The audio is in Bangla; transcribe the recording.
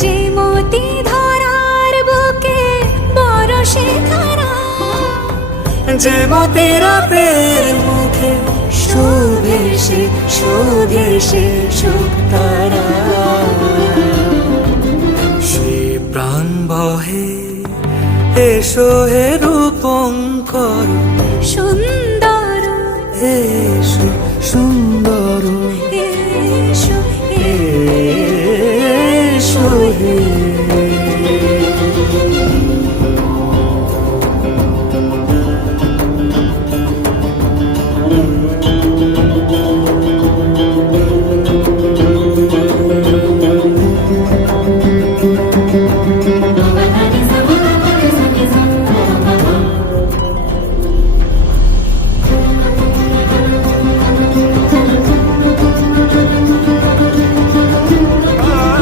যে মতি ধরার বুকে বরষে ধারা, যে মতি রাতের মুখে শুভেসে শুভেসে শুকতারা। সে প্রাণ বহে এসো হে রূপঙ্কর সুন্দর এসো সুন্দর এসো এসো হে